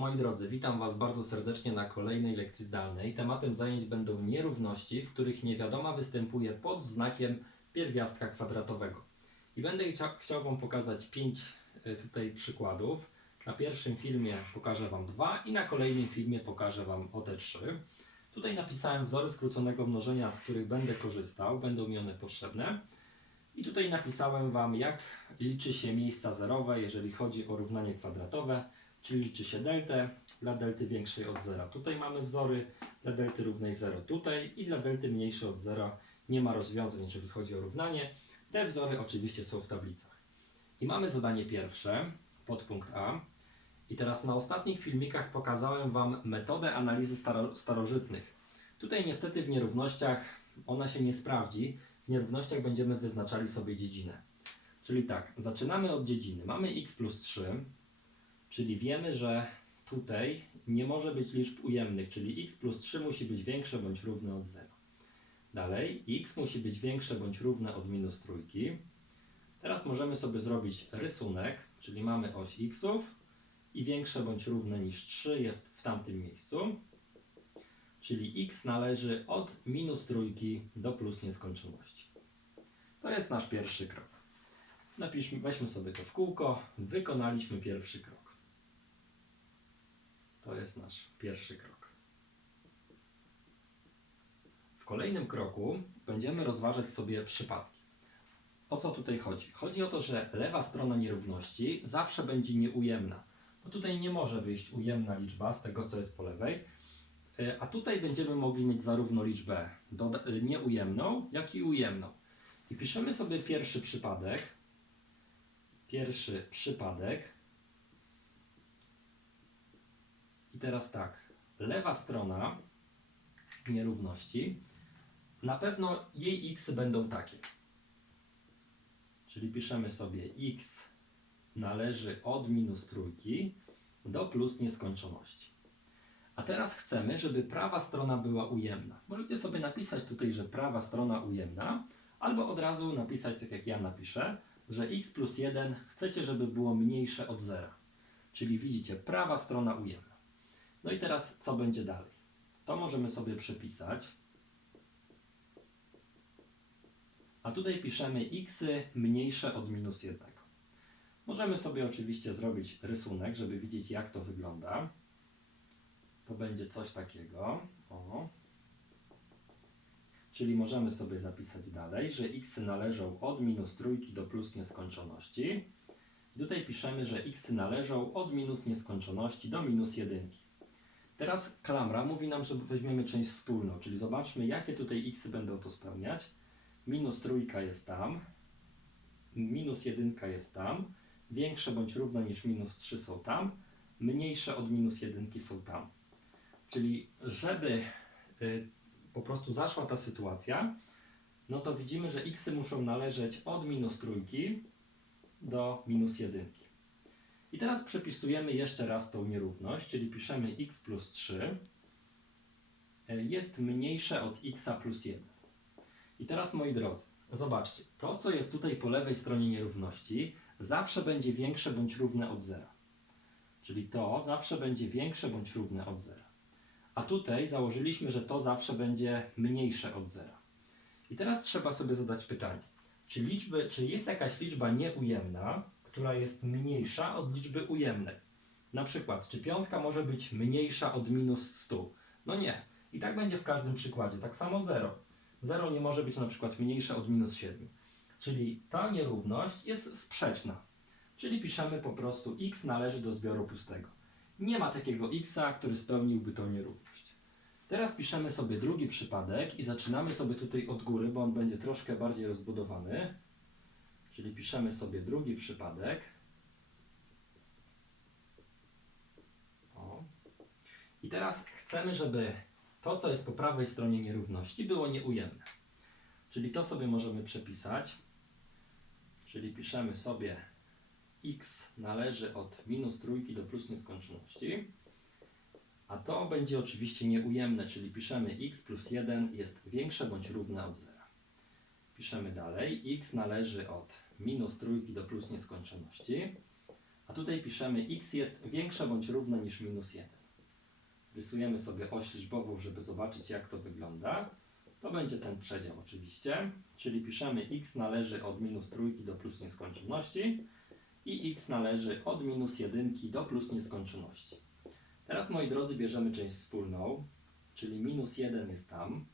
Moi drodzy, witam Was bardzo serdecznie na kolejnej lekcji zdalnej. Tematem zajęć będą nierówności, w których niewiadoma występuje pod znakiem pierwiastka kwadratowego. I będę chcia- chciał Wam pokazać pięć y, tutaj przykładów. Na pierwszym filmie pokażę Wam dwa i na kolejnym filmie pokażę Wam o te trzy. Tutaj napisałem wzory skróconego mnożenia, z których będę korzystał, będą mi one potrzebne. I tutaj napisałem Wam, jak liczy się miejsca zerowe, jeżeli chodzi o równanie kwadratowe, czyli liczy się deltę dla delty większej od zera. Tutaj mamy wzory dla delty równej 0 tutaj i dla delty mniejszej od 0 nie ma rozwiązań, jeżeli chodzi o równanie. Te wzory oczywiście są w tablicach. I mamy zadanie pierwsze, podpunkt A. I teraz na ostatnich filmikach pokazałem Wam metodę analizy staro starożytnych. Tutaj niestety w nierównościach ona się nie sprawdzi. W nierównościach będziemy wyznaczali sobie dziedzinę. Czyli tak, zaczynamy od dziedziny. Mamy x plus 3, czyli wiemy, że tutaj nie może być liczb ujemnych, czyli x plus 3 musi być większe bądź równe od 0. Dalej, x musi być większe bądź równe od minus trójki. Teraz możemy sobie zrobić rysunek, czyli mamy oś xów i większe bądź równe niż 3 jest w tamtym miejscu. Czyli x należy od minus trójki do plus nieskończoności. To jest nasz pierwszy krok. Napiszmy, weźmy sobie to w kółko. Wykonaliśmy pierwszy krok. To jest nasz pierwszy krok. W kolejnym kroku będziemy rozważać sobie przypadki. O co tutaj chodzi? Chodzi o to, że lewa strona nierówności zawsze będzie nieujemna. Bo tutaj nie może wyjść ujemna liczba z tego, co jest po lewej. Y, A tutaj będziemy mogli mieć zarówno liczbę y, nieujemną, jak i ujemną. I piszemy sobie pierwszy przypadek. Pierwszy przypadek. I teraz tak, lewa strona nierówności, na pewno jej x będą takie. Czyli piszemy sobie x należy od minus trójki do plus nieskończoności. A teraz chcemy, żeby prawa strona była ujemna. Możecie sobie napisać tutaj, że prawa strona ujemna, albo od razu napisać tak jak ja napiszę, że x plus 1 chcecie, żeby było mniejsze od zera. Czyli widzicie, prawa strona ujemna. No i teraz co będzie dalej? To możemy sobie przepisać. A tutaj piszemy x mniejsze od minus 1. Możemy sobie oczywiście zrobić rysunek, żeby widzieć jak to wygląda. To będzie coś takiego. O. Czyli możemy sobie zapisać dalej, że x należą od minus trójki do plus nieskończoności. I tutaj piszemy, że x należą od minus nieskończoności do minus jedynki. Teraz klamra mówi nam, że weźmiemy część wspólną, czyli zobaczmy, jakie tutaj x będą to spełniać. Minus trójka jest tam, minus jedynka jest tam, większe bądź równe niż minus 3 są tam, mniejsze od minus jedynki są tam. Czyli żeby y, po prostu zaszła ta sytuacja, no to widzimy, że x muszą należeć od minus trójki do minus jedynki. I teraz przepisujemy jeszcze raz tą nierówność, czyli piszemy x plus 3 y, jest mniejsze od x plus 1. I teraz moi drodzy, zobaczcie, to co jest tutaj po lewej stronie nierówności zawsze będzie większe bądź równe od zera. Czyli to zawsze będzie większe bądź równe od zera. A tutaj założyliśmy, że to zawsze będzie mniejsze od zera. I teraz trzeba sobie zadać pytanie, czy, liczby, czy jest jakaś liczba nieujemna, która jest mniejsza od liczby ujemnej? Na przykład, czy piątka może być mniejsza od minus 100? No nie. I tak będzie w każdym przykładzie. Tak samo 0. 0 nie może być na przykład mniejsze od minus 7. Czyli ta nierówność jest sprzeczna. Czyli piszemy po prostu x należy do zbioru pustego. Nie ma takiego x, który spełniłby tą nierówność. Teraz piszemy sobie drugi przypadek i zaczynamy sobie tutaj od góry, bo on będzie troszkę bardziej rozbudowany. Czyli piszemy sobie drugi przypadek. O. I teraz chcemy, żeby to, co jest po prawej stronie nierówności, było nieujemne. Czyli to sobie możemy przepisać. Czyli piszemy sobie x należy od minus trójki do plus nieskończoności. A to będzie oczywiście nieujemne, czyli piszemy x plus 1 jest większe bądź równe od 0. Piszemy dalej, x należy od minus trójki do plus nieskończoności. A tutaj piszemy x jest większe bądź równe niż minus 1. Rysujemy sobie oś liczbową, żeby zobaczyć jak to wygląda. To będzie ten przedział oczywiście, czyli piszemy x należy od minus trójki do plus nieskończoności i x należy od minus jedynki do plus nieskończoności. Teraz moi drodzy bierzemy część wspólną, czyli minus 1 jest tam,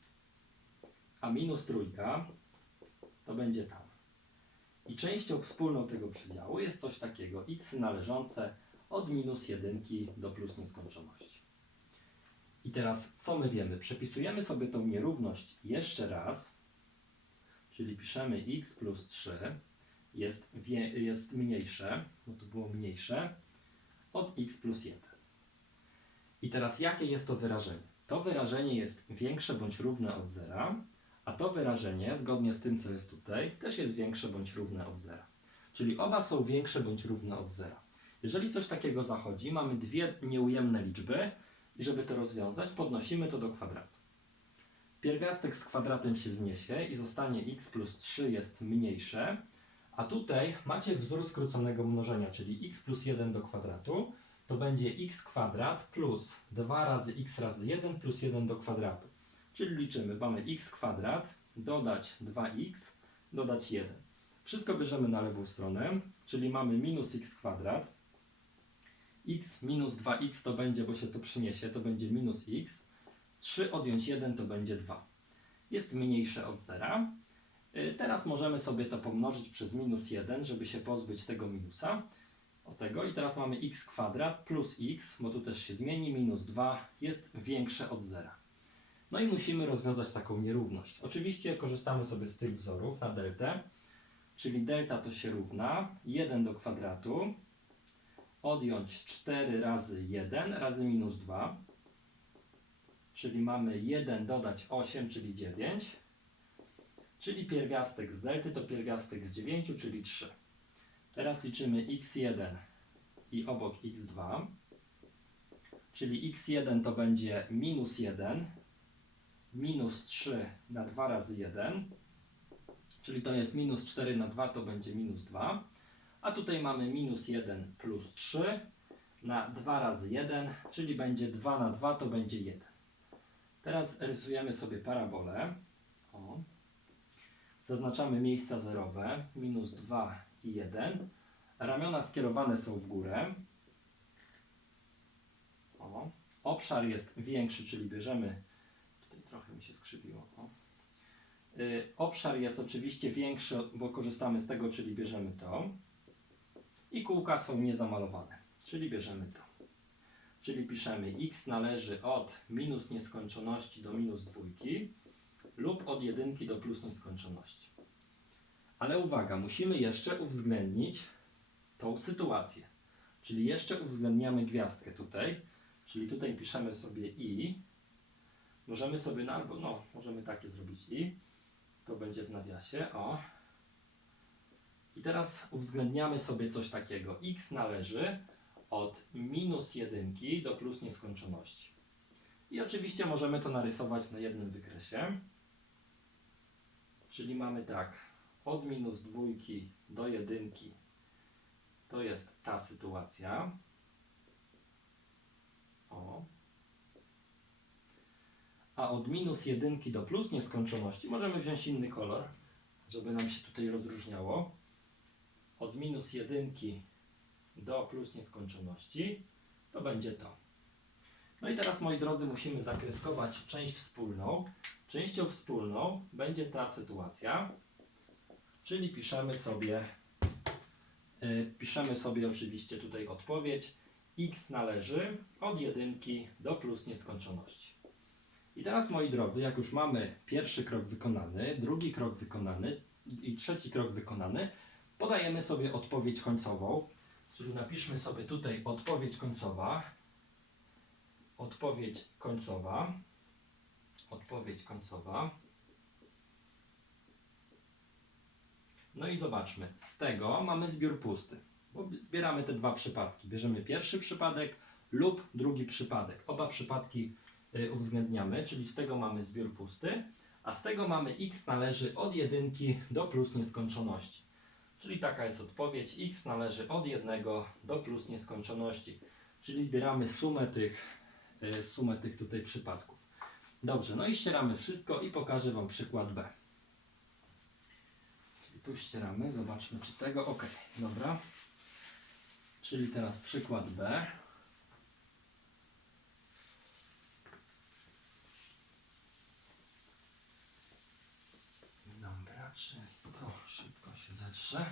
a minus trójka to będzie tam. I częścią wspólną tego przedziału jest coś takiego x należące od minus jedynki do plus nieskończoności. I teraz co my wiemy? Przepisujemy sobie tą nierówność jeszcze raz, czyli piszemy x plus 3 jest, jest mniejsze, bo to było mniejsze, od x plus 1. I teraz jakie jest to wyrażenie? To wyrażenie jest większe bądź równe od zera, a to wyrażenie, zgodnie z tym, co jest tutaj, też jest większe bądź równe od zera. Czyli oba są większe bądź równe od zera. Jeżeli coś takiego zachodzi, mamy dwie nieujemne liczby i żeby to rozwiązać, podnosimy to do kwadratu. Pierwiastek z kwadratem się zniesie i zostanie x plus 3 jest mniejsze, a tutaj macie wzór skróconego mnożenia, czyli x plus 1 do kwadratu, to będzie x kwadrat plus 2 razy x razy 1 plus 1 do kwadratu. Czyli liczymy, mamy x kwadrat, dodać 2x, dodać 1. Wszystko bierzemy na lewą stronę, czyli mamy minus x kwadrat. x minus 2x to będzie, bo się to przyniesie, to będzie minus x. 3 odjąć 1 to będzie 2. Jest mniejsze od zera. Y, Teraz możemy sobie to pomnożyć przez minus 1, żeby się pozbyć tego minusa. O tego i teraz mamy x kwadrat plus x, bo tu też się zmieni, minus 2 jest większe od zera. No i musimy rozwiązać taką nierówność. Oczywiście korzystamy sobie z tych wzorów na deltę, czyli delta to się równa 1 do kwadratu, odjąć 4 razy 1 razy minus 2, czyli mamy 1 dodać 8, czyli 9, czyli pierwiastek z delty to pierwiastek z 9, czyli 3. Teraz liczymy x1 i obok x2, czyli x1 to będzie minus 1, minus 3 na 2 razy 1, czyli to jest minus 4 na 2 to będzie minus 2, a tutaj mamy minus 1 plus 3 na 2 razy 1, czyli będzie 2 na 2 to będzie 1. Teraz rysujemy sobie parabolę. O. Zaznaczamy miejsca zerowe, minus 2 i 1. Ramiona skierowane są w górę. O. Obszar jest większy, czyli bierzemy. Mi się skrzywiło. O. Y, obszar jest oczywiście większy, bo korzystamy z tego, czyli bierzemy to. I kółka są niezamalowane, czyli bierzemy to. Czyli piszemy x należy od minus nieskończoności do minus dwójki lub od jedynki do plus nieskończoności. Ale uwaga, musimy jeszcze uwzględnić tą sytuację. Czyli jeszcze uwzględniamy gwiazdkę tutaj, czyli tutaj piszemy sobie i. Możemy sobie na albo, no, możemy takie zrobić i. To będzie w nawiasie, o. I teraz uwzględniamy sobie coś takiego. x należy od minus jedynki do plus nieskończoności. I oczywiście możemy to narysować na jednym wykresie. Czyli mamy tak, od minus dwójki do jedynki to jest ta sytuacja. O. A od minus jedynki do plus nieskończoności możemy wziąć inny kolor, żeby nam się tutaj rozróżniało. Od minus jedynki do plus nieskończoności to będzie to. No i teraz moi drodzy musimy zakreskować część wspólną. Częścią wspólną będzie ta sytuacja, czyli piszemy sobie y, piszemy sobie oczywiście tutaj odpowiedź x należy od jedynki do plus nieskończoności. I teraz moi drodzy, jak już mamy pierwszy krok wykonany, drugi krok wykonany i trzeci krok wykonany, podajemy sobie odpowiedź końcową, czyli napiszmy sobie tutaj odpowiedź końcowa, odpowiedź końcowa, odpowiedź końcowa. No i zobaczmy, z tego mamy zbiór pusty, bo zbieramy te dwa przypadki. Bierzemy pierwszy przypadek lub drugi przypadek. Oba przypadki uwzględniamy, czyli z tego mamy zbiór pusty, a z tego mamy x należy od jedynki do plus nieskończoności. Czyli taka jest odpowiedź. x należy od 1 do plus nieskończoności. Czyli zbieramy sumę tych, y, sumę tych tutaj przypadków. Dobrze, no i ścieramy wszystko i pokażę Wam przykład B. Czyli tu ścieramy, zobaczmy czy tego, ok, dobra. Czyli teraz przykład B. Dobra, czy to zetrze.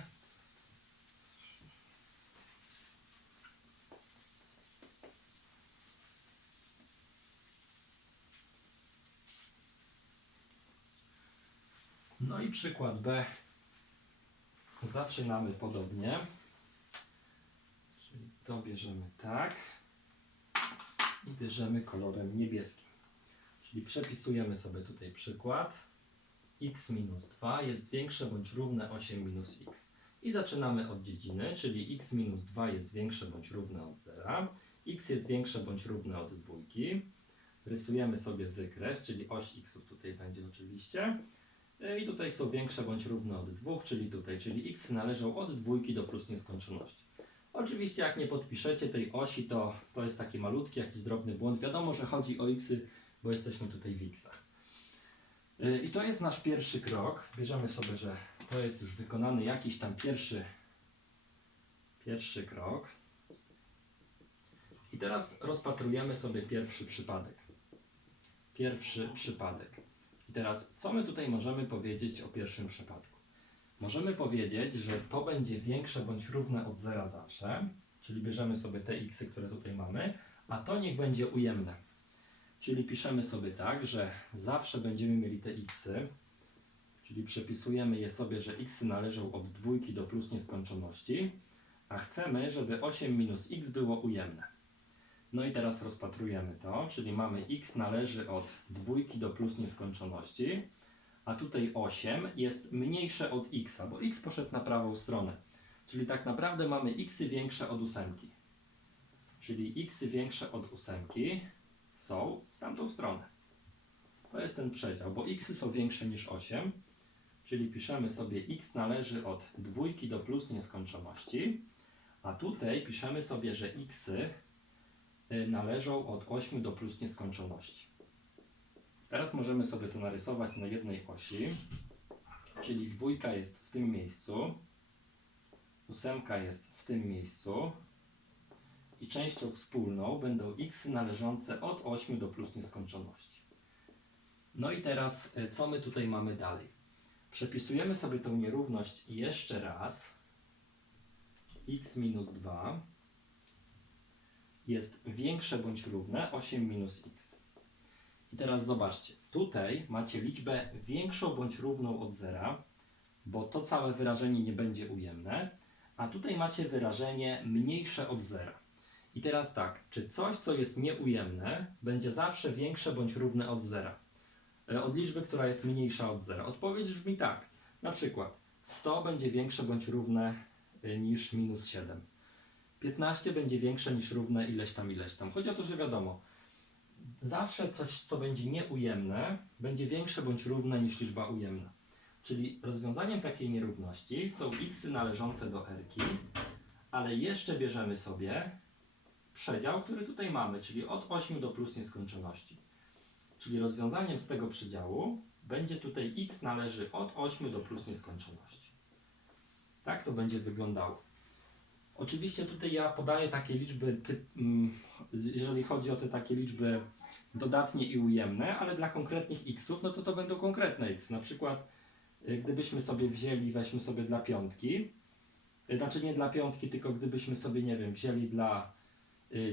No i przykład B. Zaczynamy podobnie. Czyli to bierzemy tak i bierzemy kolorem niebieskim. Czyli przepisujemy sobie tutaj przykład. X minus 2 jest większe bądź równe 8 minus x. I zaczynamy od dziedziny, czyli x minus 2 jest większe bądź równe od 0. x jest większe bądź równe od dwójki. Rysujemy sobie wykres, czyli oś xów tutaj będzie oczywiście. E, I tutaj są większe bądź równe od 2, czyli tutaj, czyli x należą od dwójki do plus nieskończoności. Oczywiście jak nie podpiszecie tej osi, to, to jest taki malutki, jakiś drobny błąd. Wiadomo, że chodzi o xy, bo jesteśmy tutaj w xach. Y, I to jest nasz pierwszy krok. Bierzemy sobie, że to jest już wykonany jakiś tam pierwszy, pierwszy krok. I teraz rozpatrujemy sobie pierwszy przypadek. Pierwszy przypadek. I teraz, co my tutaj możemy powiedzieć o pierwszym przypadku? Możemy powiedzieć, że to będzie większe bądź równe od zera zawsze, czyli bierzemy sobie te x, które tutaj mamy, a to niech będzie ujemne. Czyli piszemy sobie tak, że zawsze będziemy mieli te x, czyli przepisujemy je sobie, że x należą od dwójki do plus nieskończoności, a chcemy, żeby 8 minus x było ujemne. No i teraz rozpatrujemy to, czyli mamy x należy od dwójki do plus nieskończoności, a tutaj 8 jest mniejsze od x, bo x poszedł na prawą stronę. Czyli tak naprawdę mamy x większe od ósemki. Czyli x większe od ósemki są w tamtą stronę. To jest ten przedział, bo x są większe niż 8, czyli piszemy sobie x należy od dwójki do plus nieskończoności, a tutaj piszemy sobie, że x należą od 8 do plus nieskończoności. Teraz możemy sobie to narysować na jednej osi, czyli dwójka jest w tym miejscu, ósemka jest w tym miejscu i częścią wspólną będą x należące od 8 do plus nieskończoności. No i teraz y, co my tutaj mamy dalej? Przepisujemy sobie tą nierówność jeszcze raz. x minus 2 jest większe bądź równe 8 minus x. I teraz zobaczcie, tutaj macie liczbę większą bądź równą od zera, bo to całe wyrażenie nie będzie ujemne, a tutaj macie wyrażenie mniejsze od zera. I teraz tak, czy coś, co jest nieujemne, będzie zawsze większe bądź równe od zera? E, Od liczby, która jest mniejsza od zera. Odpowiedź brzmi tak. Na przykład 100 będzie większe bądź równe y, niż minus 7. 15 będzie większe niż równe ileś tam, ileś tam. Chodzi o to, że wiadomo, zawsze coś, co będzie nieujemne, będzie większe bądź równe niż liczba ujemna. Czyli rozwiązaniem takiej nierówności są x należące do r, ale jeszcze bierzemy sobie przedział, który tutaj mamy, czyli od 8 do plus nieskończoności. Czyli rozwiązaniem z tego przedziału będzie tutaj x należy od 8 do plus nieskończoności. Tak to będzie wyglądało. Oczywiście tutaj ja podaję takie liczby, mm, jeżeli chodzi o te takie liczby dodatnie i ujemne, ale dla konkretnych xów, no to to będą konkretne x. Na przykład y, gdybyśmy sobie wzięli, weźmy sobie dla piątki, y, znaczy nie dla piątki, tylko gdybyśmy sobie, nie wiem, wzięli dla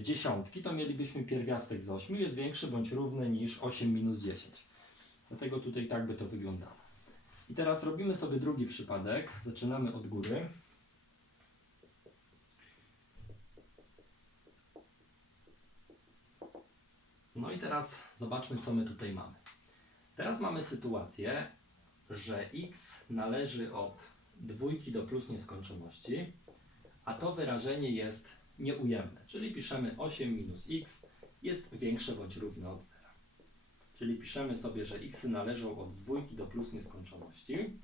dziesiątki, to mielibyśmy pierwiastek z 8 jest większy bądź równy niż 8 minus 10. Dlatego tutaj tak by to wyglądało. I teraz robimy sobie drugi przypadek. Zaczynamy od góry. No i teraz zobaczmy, co my tutaj mamy. Teraz mamy sytuację, że x należy od dwójki do plus nieskończoności, a to wyrażenie jest nieujemne, czyli piszemy 8 minus x jest większe bądź równe od zera. Czyli piszemy sobie, że x należą od dwójki do plus nieskończoności,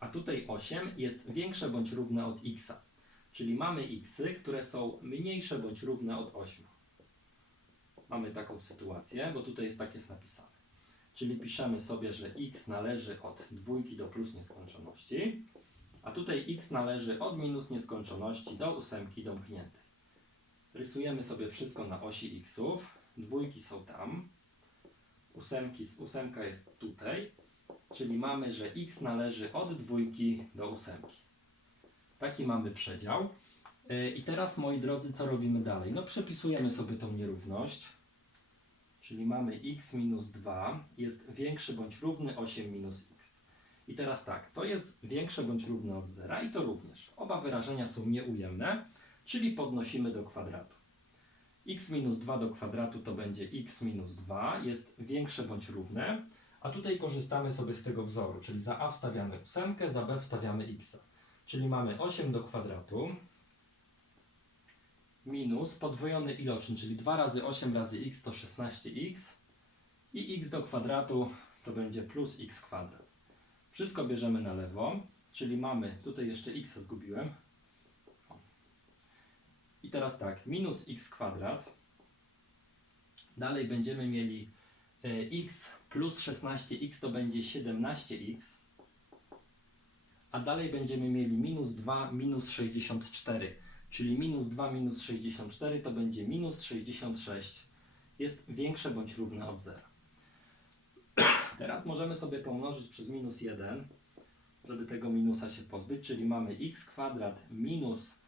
a tutaj 8 jest większe bądź równe od x. Czyli mamy x, które są mniejsze bądź równe od 8. Mamy taką sytuację, bo tutaj jest tak jest napisane. Czyli piszemy sobie, że x należy od dwójki do plus nieskończoności, a tutaj x należy od minus nieskończoności do ósemki domkniętej. Rysujemy sobie wszystko na osi xów. Dwójki są tam. Ósemki, ósemka jest tutaj. Czyli mamy, że x należy od dwójki do ósemki. Taki mamy przedział. Yy, I teraz, moi drodzy, co robimy dalej? No przepisujemy sobie tą nierówność. Czyli mamy x minus 2 jest większy bądź równy 8 minus x. I teraz tak, to jest większe bądź równe od zera i to również. Oba wyrażenia są nieujemne, czyli podnosimy do kwadratu. x minus 2 do kwadratu to będzie x minus 2 jest większe bądź równe, a tutaj korzystamy sobie z tego wzoru, czyli za a wstawiamy 8, za b wstawiamy x. Czyli mamy 8 do kwadratu minus podwojony iloczyn, czyli 2 razy 8 razy x to 16x i x do kwadratu to będzie plus x kwadrat. Wszystko bierzemy na lewo, czyli mamy, tutaj jeszcze x zgubiłem. I teraz tak, minus x kwadrat. Dalej będziemy mieli e, x plus 16x to będzie 17x. A dalej będziemy mieli minus 2 minus 64. Czyli minus 2 minus 64 to będzie minus 66. Jest większe bądź równe od zera. Teraz możemy sobie pomnożyć przez minus 1, żeby tego minusa się pozbyć, czyli mamy x kwadrat minus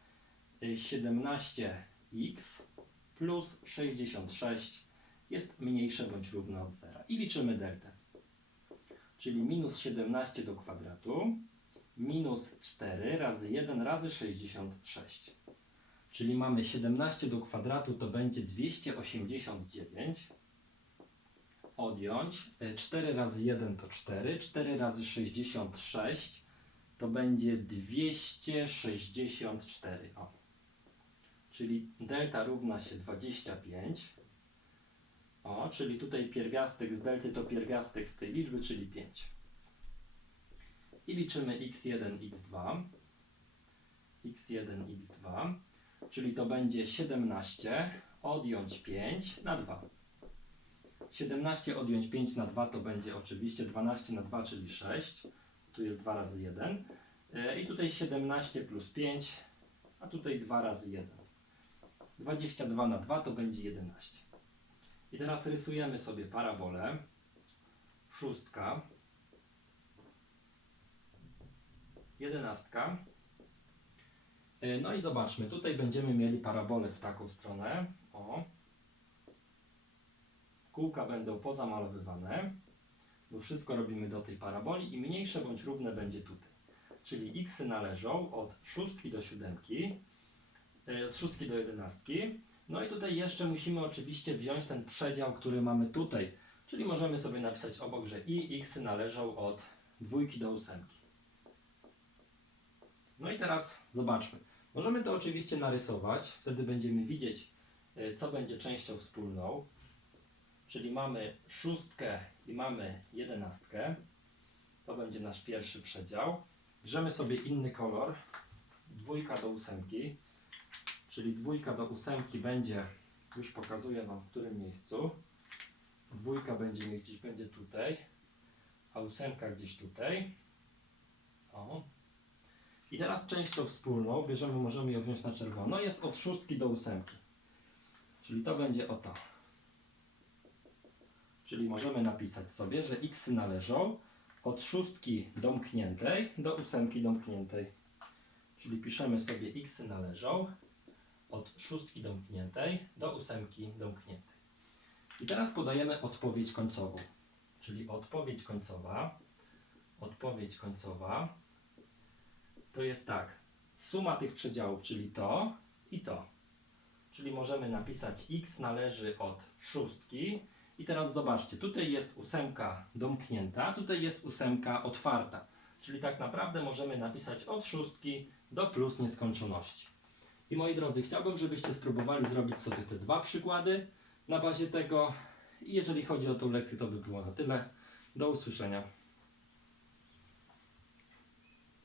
17x plus 66 jest mniejsze bądź równe od zera. I liczymy deltę. Czyli minus 17 do kwadratu minus 4 razy 1 razy 66. Czyli mamy 17 do kwadratu to będzie 289 odjąć. e, 4 razy 1 to 4, 4 razy 66 to będzie 264. O. Czyli delta równa się 25. O, czyli tutaj pierwiastek z delty to pierwiastek z tej liczby, czyli 5. I liczymy x1, x2. x1, x2. Czyli to będzie 17 odjąć 5 na 2. 17 odjąć 5 na 2 to będzie oczywiście 12 na 2, czyli 6. Tu jest 2 razy 1. E, I tutaj 17 plus 5, a tutaj 2 razy 1. 22 na 2 to będzie 11. I teraz rysujemy sobie parabolę. Szóstka. Jedenastka. E, No i zobaczmy, tutaj będziemy mieli parabolę w taką stronę. O. Kółka będą pozamalowywane, bo wszystko robimy do tej paraboli i mniejsze bądź równe będzie tutaj. Czyli x należą od szóstki do siódemki, od szóstki do jedenastki. No i tutaj jeszcze musimy oczywiście wziąć ten przedział, który mamy tutaj. Czyli możemy sobie napisać obok, że i x należą od dwójki do ósemki. No i teraz zobaczmy. Możemy to oczywiście narysować, wtedy będziemy widzieć, e, co będzie częścią wspólną. Czyli mamy szóstkę i mamy jedenastkę. To będzie nasz pierwszy przedział. Bierzemy sobie inny kolor. Dwójka do ósemki. Czyli dwójka do ósemki będzie, już pokazuję Wam w którym miejscu. Dwójka będzie gdzieś będzie tutaj, a ósemka gdzieś tutaj. O. I teraz częścią wspólną bierzemy, możemy ją wziąć na czerwono, jest od szóstki do ósemki. Czyli to będzie o to. Czyli możemy napisać sobie, że x należą od szóstki domkniętej do ósemki domkniętej. Czyli piszemy sobie x należą od szóstki domkniętej do ósemki domkniętej. I teraz podajemy odpowiedź końcową. Czyli odpowiedź końcowa, odpowiedź końcowa to jest tak, suma tych przedziałów, czyli to i to. Czyli możemy napisać x należy od szóstki. I teraz zobaczcie, tutaj jest ósemka domknięta, tutaj jest ósemka otwarta. Czyli tak naprawdę możemy napisać od szóstki do plus nieskończoności. I moi drodzy, chciałbym, żebyście spróbowali zrobić sobie te dwa przykłady na bazie tego. I jeżeli chodzi o tą lekcję, to by było na tyle. Do usłyszenia.